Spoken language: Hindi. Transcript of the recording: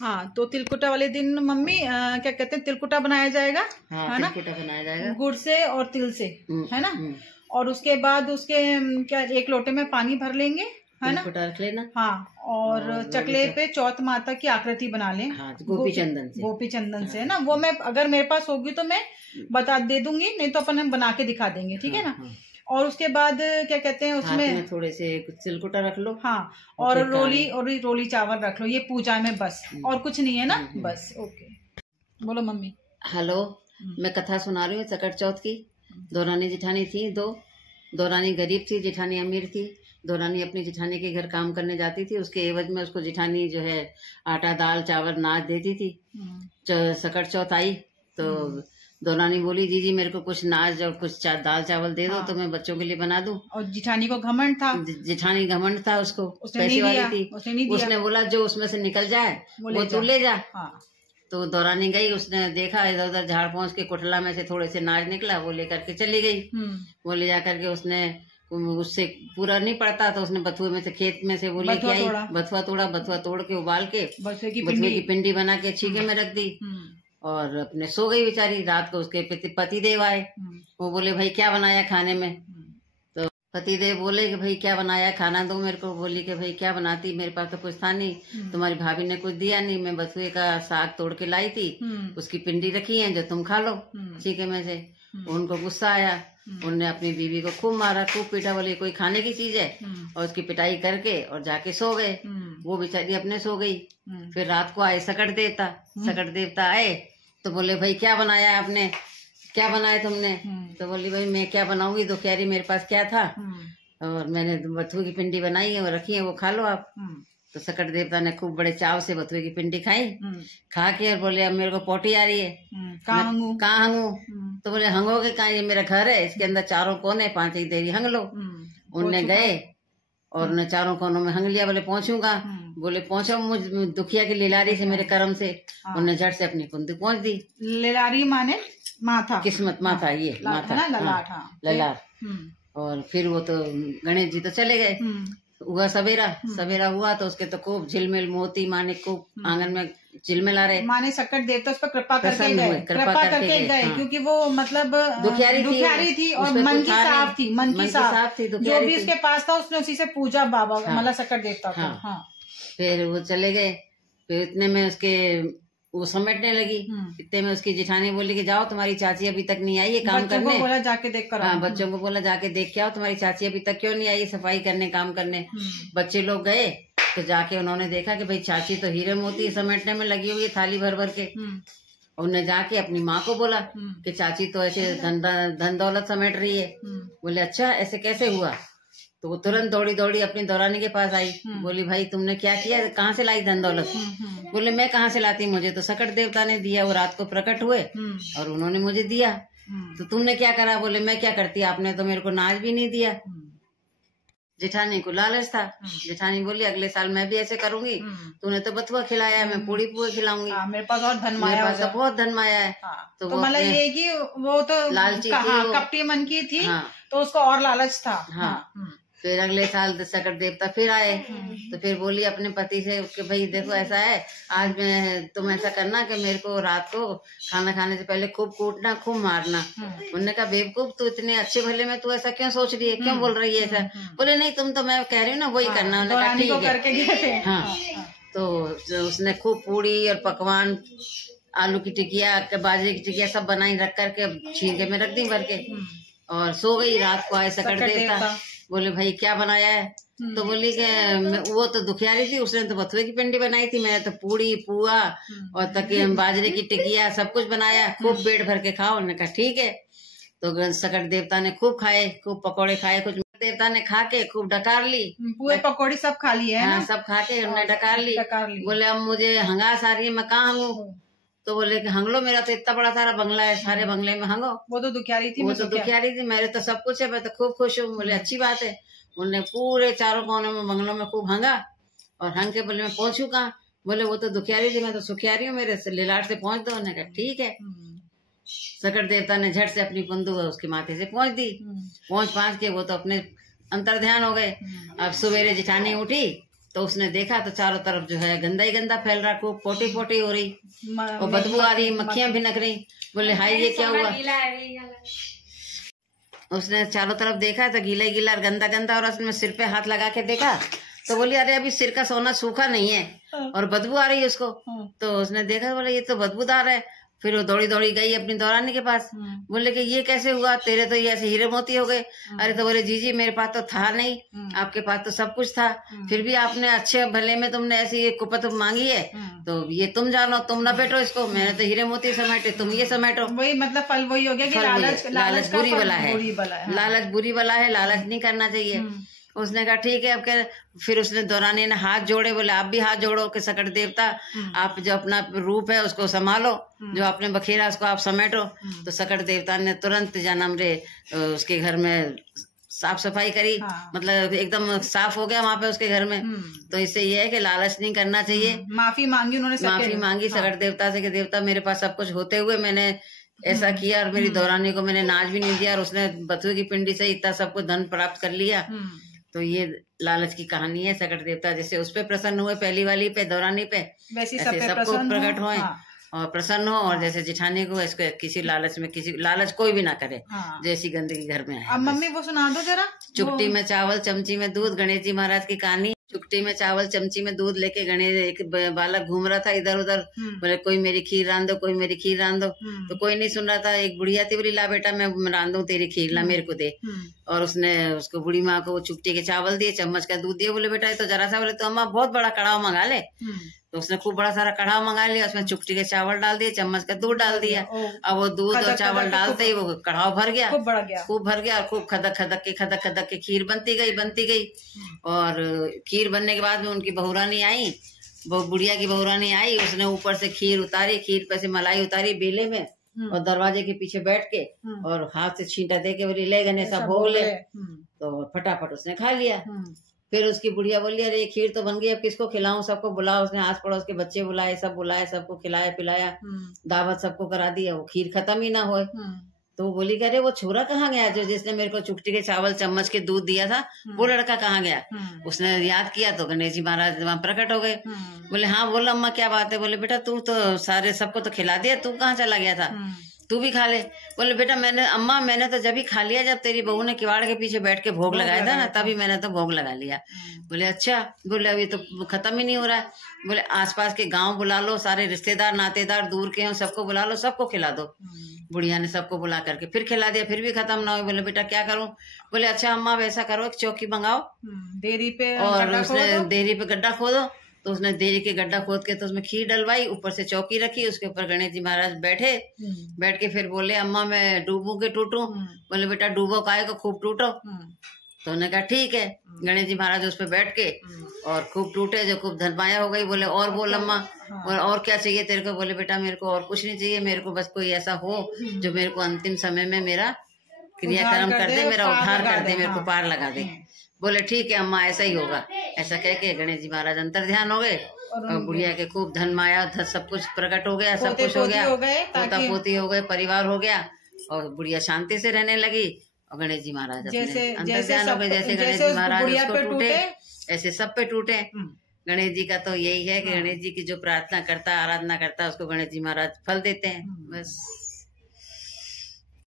हाँ, तो तिलकुटा वाले दिन मम्मी क्या कहते हैं, तिलकुटा बनाया जाएगा। हाँ, है ना, तिलकुटा बनाया जाएगा गुड़ से और तिल से, है ना। और उसके बाद उसके क्या 1 लोटे में पानी भर लेंगे, है ना, तिलकुटा रख लेना। हाँ, और चकले पे चौथ माता की आकृति बना लें। हाँ, गोपी चंदन से है ना। वो मैं अगर मेरे पास होगी तो मैं बता दे दूंगी, नहीं तो अपन हम बना के दिखा देंगे, ठीक है ना। और उसके बाद क्या कहते हैं, उसमें थोड़े से तिलकुटा रख लो। हाँ, और रोली चावल रख लो, ये पूजा में बस, और कुछ नहीं है ना, बस। ओके, बोलो मम्मी। हेलो, मैं कथा सुना रही हूँ सकट चौथ की। दौरानी जिठानी थी दो। दौरानी गरीब थी, जिठानी अमीर थी। दौरानी अपनी जिठानी के घर काम करने जाती थी, उसके एवज में उसको जिठानी जो है आटा दाल चावल अनाज देती थी। सकट चौथ आई तो दौरानी बोली, जी मेरे को कुछ नाज और कुछ दाल चावल दे दो, तो मैं बच्चों के लिए बना दूं। और जिठानी को घमंड था, जिठानी घमंड था उसको, पैसे वाली थी। उसने बोला जो उसमें से निकल जाए वो तू ले जा। तो दौरानी गई, उसने देखा इधर उधर झाड़ पहुंच के कुटला में से थोड़े से नाज निकला, वो लेकर के चली गई। वो ले जा करके उसने, उससे पूरा नहीं पड़ता तो उसने बथुए में से खेत में से वो लेके आई, बथुआ तोड़ के उबाल के बथुए की पिंडी बना के छीके में रख दी और अपने सो गई बेचारी। रात को उसके पति देव आए, वो बोले भाई क्या बनाया खाने में। तो पति देव बोले कि भाई क्या बनाया, खाना दो मेरे को। बोली कि भाई क्या बनाती, मेरे पास तो कुछ था नहीं, तुम्हारी भाभी ने कुछ दिया नहीं, मैं बथुए का साग तोड़ के लाई थी, उसकी पिंडी रखी है जो तुम खा लो छीके में से। उनको गुस्सा आया, उनने अपनी बीवी को खूब मारा, खूब पीटा। बोली कोई खाने की चीज है, और उसकी पिटाई करके और जाके सो गए। वो बेचारी अपने सो गई। फिर रात को आए सकट देवता आए तो बोले भाई क्या बनाया आपने, क्या बनाया तुमने। तो बोली भाई मैं क्या बनाऊंगी, दुखियारी मेरे पास क्या था, और मैंने बथुए की पिंडी बनाई है, वो रखी है, वो खा लो आप। तो सकट देवता ने खूब बड़े चाव से बथुए की पिंडी खाई, खा के और बोले अब मेरे को पोटी आ रही है, कहाँ हंगू। तो बोले हंगोगे कहाँ, ये मेरा घर है, इसके अंदर 4 कोने 5 ही देरी हंग लो। उनने गए और उन्हें 4 कोनों में हंग लिया। बोले पहुंचूंगा, बोले पहुंचो मुझ दुखिया की लिलारी से, मेरे कर्म से। उन्हें झट से अपनी कुंती पहुंच दी। लिलारी माने माथा, किस्मत माथा, ये माथा ललाट। और फिर वो तो गणेश जी तो चले गए। हुआ सवेरा हुआ तो उसके तो खूब झिलमिल मोती माने खूब आंगन में झिलमिला रहे। माने सकट देवता उस पर कृपा करके गए, क्योंकि वो मतलब दुखियारी थी और मन की साफ थी, मन की साफ थी। जो भी उसके पास था उसने उसी से पूजा बाबा, मतलब सकट देवता को। फिर वो चले गए। फिर इतने में उसके वो समेटने लगी, इतने में उसकी जिठानी बोली कि जाओ तुम्हारी चाची अभी तक नहीं आई है काम करने। बच्चों को बोला जाके देख कर। हाँ, बच्चों को बोला जाके देख के आओ, तुम्हारी चाची अभी तक क्यों नहीं आई सफाई करने काम करने। बच्चे लोग गए तो जाके उन्होंने देखा कि भाई चाची तो हीरे मोती समेटने में लगी हुई है थाली भर भर के। उन्होंने जाके अपनी माँ को बोला कि चाची तो ऐसे धन दौलत समेट रही है। बोले अच्छा ऐसे कैसे हुआ। तो वो तुरंत दौड़ी अपनी दौरानी के पास आई। बोली भाई तुमने क्या किया, कहाँ से लाई धन दौलत। बोले मैं कहाँ से लाती, मुझे तो सकट देवता ने दिया, वो रात को प्रकट हुए और उन्होंने मुझे दिया। तो तुमने क्या करा। बोले मैं क्या करती, आपने तो मेरे को नाज भी नहीं दिया। जेठानी को लालच था। जेठानी बोली अगले साल मैं भी ऐसे करूंगी, तूने तो बथुआ खिलाया, मैं पूड़ी पुए खिलाऊंगी। मेरे पास और धन माया, मेरे पास बहुत धन माया है। तो मतलब ये कि वो तो लालची कपटी मन की थी, तो उसको और लालच था। फिर अगले साल सकट देवता फिर आए तो फिर बोली अपने पति से कि भाई देखो ऐसा है, आज मैं तुम ऐसा करना कि मेरे को रात को खाना खाने से पहले खूब कूटना खूब मारना। उन्होंने कहा बेवकूफ तू इतने अच्छे भले में तू ऐसा क्यों सोच रही है, क्यों बोल रही है ऐसा। बोले नहीं तुम तो मैं कह रही हूँ ना वही करना। उन्होंने कहा ठीक है। हाँ, तो उसने खूब पूड़ी और पकवान, आलू की टिकिया, बाजरे की टिकिया सब बनाई, रख करके छींके में रख दी भर के और सो गई। रात को आए सकट देवता, बोले भाई क्या बनाया है। तो बोली कि वो तो दुखियारी थी, उसने तो बथुए की पिंडी बनाई थी, मैंने तो पूड़ी पुआ और बाजरे की टिकिया सब कुछ बनाया, खूब पेट भर के खाओ। उन्होंने कहा ठीक है। तो सकट देवता ने खूब खाए, खूब पकौड़े खाए, कुछ देवता ने खा के खूब डकार ली, पूरे पकौड़ी सब खा लिए है ना? सब खा के उन्होंने डकार ली। बोले अब मुझे हंगास आ रही है, मैं कहाँ हंगू। तो बोले कि हंगलो, मेरा तो इतना बड़ा सारा बंगला है, सारे बंगले में हंगो। वो तो दुखियारी थी, मेरे तो सब कुछ है, मैं तो खूब खुश हूँ। बोले अच्छी बात है। उन्होंने पूरे 4 कोनों में बंगलों में खूब हंगा और हंग के बोले मैं पहुंचू कहाँ। बोले वो तो दुखियारी थी, मैं तो सुखियारी हूँ, मेरे लिलाट से पहुंच दो। उन्होंने कहा ठीक है। सकट देवता ने झट से अपनी कुंदू उसके माथे से पहुंच दी। पहुंच के वो तो अपने अंतर ध्यान हो गए। अब सवेरे जिठानी उठी तो उसने देखा तो चारों तरफ जो है गंदा ही गंदा फैल रहा, खूब पोटी पोटी हो रही और बदबू आ रही, मक्खियां भिनक रही। बोले हाय ये क्या हुआ। उसने चारों तरफ देखा तो गीला ही गीला गंदा गंदा, और उसने सिर पे हाथ लगा के देखा तो बोली अरे अभी सिर का सोना सूखा नहीं है और बदबू आ रही है उसको। तो उसने देखा, बोले ये तो बदबूदार है। फिर वो दौड़ी दौड़ी गई अपनी दौरानी के पास, बोले कि ये कैसे हुआ, तेरे तो ये ऐसे हीरे मोती हो गए। अरे तो बोले जी मेरे पास तो था नहीं, आपके पास तो सब कुछ था, फिर भी आपने अच्छे भले में तुमने ऐसी कुपत मांगी है, तो ये तुम जानो, तुम न बैठो इसको, मैंने तो हीरे मोती समेटे, तुम ये समेटो। वही मतलब फल वही हो गया कि लालच बुरी बला है, लालच बुरी बला है, लालच नहीं करना चाहिए। उसने कहा ठीक है। अब क्या, फिर उसने दौरानी ने हाथ जोड़े, बोले आप भी हाथ जोड़ो कि सकट देवता, आप जो अपना रूप है उसको संभालो, जो आपने बखेरा उसको आप समेटो। तो सकट देवता ने तुरंत जन्म रे उसके घर में साफ सफाई करी, मतलब एकदम साफ हो गया वहां पे उसके घर में। तो इससे ये है कि लालच नहीं करना चाहिए। माफी मांगी उन्होंने, माफी मांगी सकट देवता से कि देवता मेरे पास सब कुछ होते हुए मैंने ऐसा किया, और मेरी दौरानी को मैंने नाच भी नहीं दिया, और उसने बथुए की पिंडी से इतना सब कुछ धन प्राप्त कर लिया। तो ये लालच की कहानी है। सकट देवता जैसे उस पे प्रसन्न हुए, पहली वाली पे दौरानी पे, वैसे सबको प्रकट हुए और प्रसन्न हो। और जैसे जिठानी को इसको किसी लालच में, किसी लालच कोई भी ना करे, जैसी गंदगी घर में आए। अब मम्मी वो सुना दो जरा। चुपटी में चावल चमची में दूध, गणेश जी महाराज की कहानी। चुपटी में चावल चमची में दूध लेके गणेश, एक बालक घूम रहा था इधर उधर, बोले कोई मेरी खीर रांध दो, कोई मेरी खीर रांध दो। तो कोई नहीं सुन रहा था। एक बुढ़िया थी, बोली ला बेटा मैं रांधूं तेरी खीर, ला मेरे को दे। और उसने उसको बुढ़ी माँ को चुपटी के चावल दिए, चम्मच का दूध दिया। बोले बेटा ये तो जरा सा, बोले तो अम्मा बहुत बड़ा कड़ाव मंगा ले। तो उसने खूब बड़ा सारा कढ़ाव मंगा लिया, उसमें चुपटी के चावल डाल दिए, चम्मच का दूध डाल दिया। अब वो दूध और चावल डालते ही वो कढ़ाव भर गया, खूब भर गया, और खूब खदक खदक के खीर बनती गई। और खीर बनने के बाद में उनकी बहुरानी आई, वो बुढ़िया की बहुरानी आई, उसने ऊपर से खीर उतारी, खीर पे से मलाई उतारी बेले में, और दरवाजे के पीछे बैठ के और हाथ से छींटा दे के बोली ले गणेशा भोग ले। तो फटाफट उसने खा लिया। फिर उसकी बुढ़िया बोली अरे ये खीर तो बन गई, अब किसको खिलाऊं, सबको बुलाओ। उसने आस पड़ोस के बच्चे बुलाए, सब बुलाए, सबको खिलाया पिलाया, दावत सबको करा दिया, वो खीर खत्म ही ना होए। तो वो बोली अरे वो छोरा कहाँ गया जो जिसने मेरे को चुटकी के चावल चम्मच के दूध दिया था, वो लड़का कहाँ गया। उसने याद किया तो गणेश जी महाराज वहां प्रकट हो गए। बोले हाँ बोल अम्मा क्या बात है। बोले बेटा तू तो सारे सबको तो खिला दिया, तू कहाँ चला गया था, तू भी खा ले। बोले बेटा मैंने तो जब ही खा लिया जब तेरी बहू ने किवाड़ के पीछे बैठ के भोग लगाया था ना, तभी मैंने तो भोग लगा लिया। बोले अच्छा। बोले अभी तो खत्म ही नहीं हो रहा है। बोले आसपास के गांव बुला लो, सारे रिश्तेदार नातेदार दूर के हैं सबको बुला लो, सबको खिला दो। बुढ़िया ने सबको बुला करके फिर खिला दिया, फिर भी खत्म ना हो। बोले बेटा क्या करूं। बोले अच्छा अम्मा वैसा करो, एक चौकी मंगाओ देरी पे, और उसने देरी पे गड्ढा खोदो। तो उसने देरी के गड्ढा खोद के तो उसमें खीर डलवाई, ऊपर से चौकी रखी, उसके ऊपर गणेश जी महाराज बैठ के फिर बोले अम्मा मैं डूबू के टूटूं। बोले बेटा डूबो काहे को, खूब टूटो। तो उन्होंने कहा ठीक है। गणेश जी महाराज उस पर बैठ के और खूब टूटे, जो खूब धनमाया हो गई। बोले और बोल अम्मा, और क्या चाहिए तेरे को। बोले बेटा मेरे को और कुछ नहीं चाहिए, मेरे को बस कोई ऐसा हो जो मेरे को अंतिम समय में मेरा क्रियाक्रम कर दे, मेरा उद्धार कर दे, मेरे को पार लगा दे। बोले ठीक है अम्मा ऐसा ही होगा। ऐसा कह के गणेश जी महाराज अंतर ध्यान हो गए, और बुढ़िया के खूब धन माया सब कुछ प्रकट हो गया, सब कुछ हो गया, पोता पोती हो गए, परिवार हो गया, और बुढ़िया शांति से रहने लगी। और गणेश जी महाराज अंतर ध्यान हो गए। जैसे गणेश जी महाराज उसको टूटे ऐसे सब पे टूटे। गणेश जी का तो यही है कि गणेश जी की जो प्रार्थना करता, आराधना करता, उसको गणेश जी महाराज फल देते हैं बस।